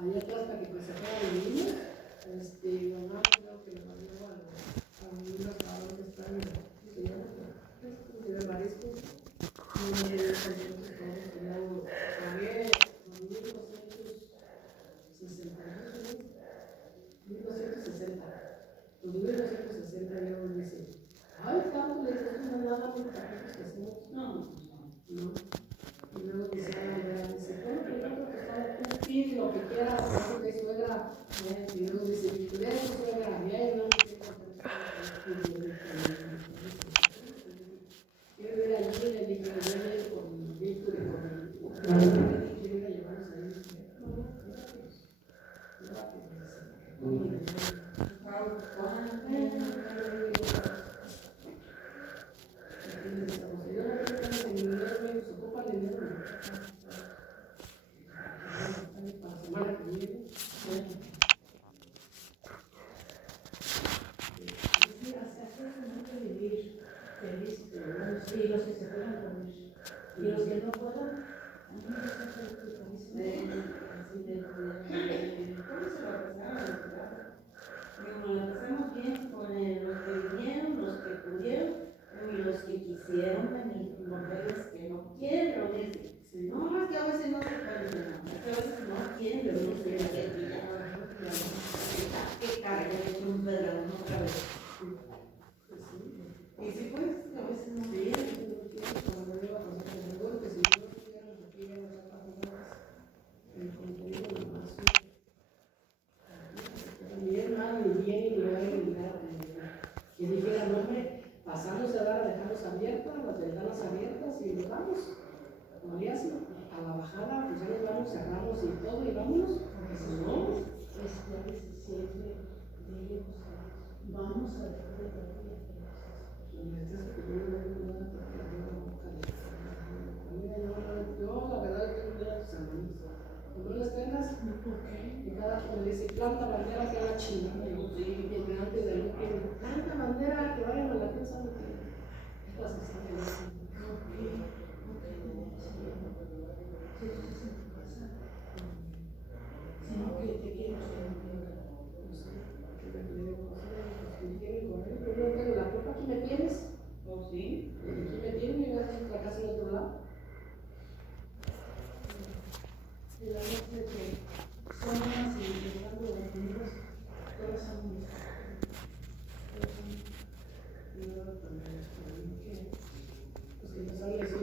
allá atrás para que pues se fueran los niños, mamá creo que le mandó a unos trabajos que están en de mariscos, y entonces todos teníamos, pagué 1260, los 1260 euros, dice, ay, tanto les gusta nada los taquitos que hacemos, no. Y luego dice, dice, bueno, primero que todo, tú pides lo que quieras, porque suegra, y luego dice, cuidado suegra, ya no quiero ir allí, le dije, voy a ir con Víctor y con quiero ir a llevarlos ahí, y los que se puedan comer. Y los que no puedan, ¿cómo se va a pasar? Digo, la pasamos bien con los que vinieron, los que pudieron y los que quisieron venir, mujeres que no quieren reunirse. No, es que a veces no se pueden, es que a veces no quieren reunirse. ¿Qué cara? Ya le eché un pedradón otra vez. Y sí, pues, a veces no quieren, como no le va a pasar con seguro, que si no estuvieran aquí, ya nos sacan el contenido de más. También mal, ni bien, ni mal, ni nada. Que dijeran, hombre, pasamos a dar a dejarlos abiertas, las ventanas abiertas y nos vamos. Como le hacen, a la bajada, pues ya nos vamos, cerramos y todo y vámonos. Pues no, siempre vamos a dejar de trabajar. Yo la verdad tengo miedo a tus hermanos. Cuando no les tengas, y cada uno le dice, planta bandera que haga chingada. Y antes de lo que planta bandera que vayan a la casa de que es las que están felices. Sino que te quiero yo no tengo la culpa, aquí me tienes. ¿Oh, sí? Aquí me tienes y vas a hacer otra casa en otro lado. Y la verdad es que son unas y dejando de los niños, todos son mis y luego también que nos han elegido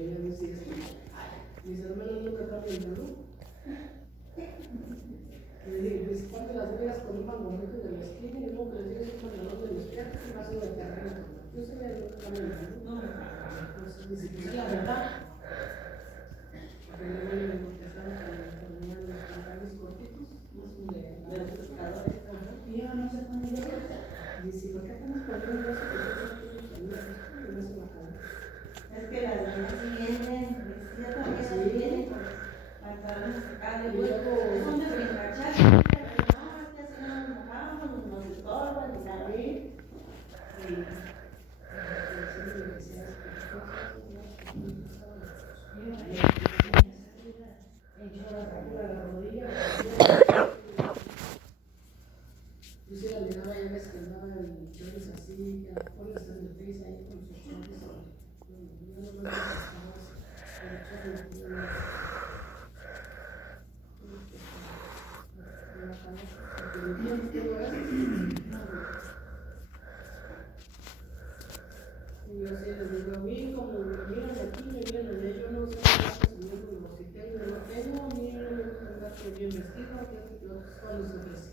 a veces mis hermanos nunca cambian, ¿no? Les cuando las veas con un pantalón de la esquina y luego que les digas un pantalón de los pies, caso de terreno. Yo sé que no caminan, ¿no? Entonces, ni siquiera la verdad. Porque luego me contestaron que ponían los pantalones cortitos, más de los pescadores. Y yo no sé cuándo yo. Dice, ¿por qué estamos poniendo eso? Porque no se bajan. Es que las niñas vienen, vestidas también vienen con pantalones acá de hueco, son de brincachar, no, es que así no nos mojamos, nos estorban y nada. Yo sí la miraba ya ves que andaba en chores así, que pones en el face ahí con sus chores. Yo no me y yo sí les digo, a mí como me miran aquí, me miran allá, yo no sé si tengo o no tengo, a mí no me gusta andar bien vestido, que otros cuando se ofrece.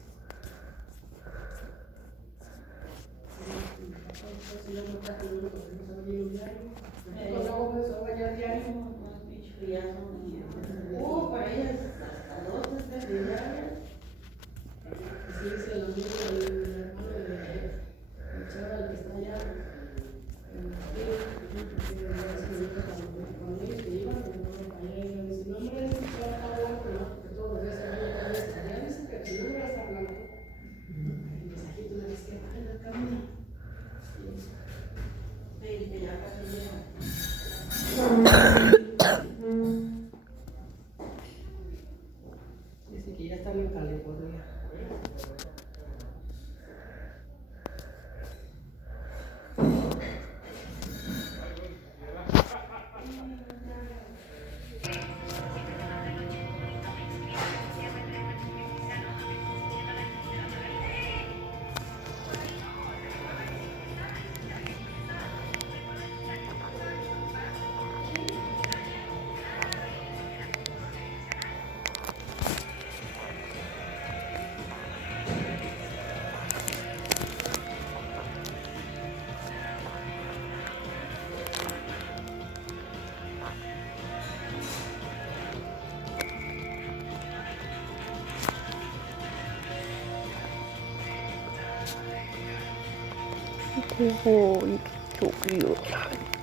Entonces yo no trato de uno porque no sabe bien un diario. Luego me suelo bañar diario. Hemos dicho que ya son, para ellas hasta 2 de diarias. Así dice el amigo del hermano de chaval que está allá. Cuando ellos se iban, allá iban y dicen, no, hombre, ese chaval está blanco, ¿no? Porque todos los días se van a estar allá, dice que si no hubiera estar blanco. Y les aquí tú le dices que bajen la camina. Sí, que ya casi llegan. Dice que ya están en California. 고고 이쪽이요.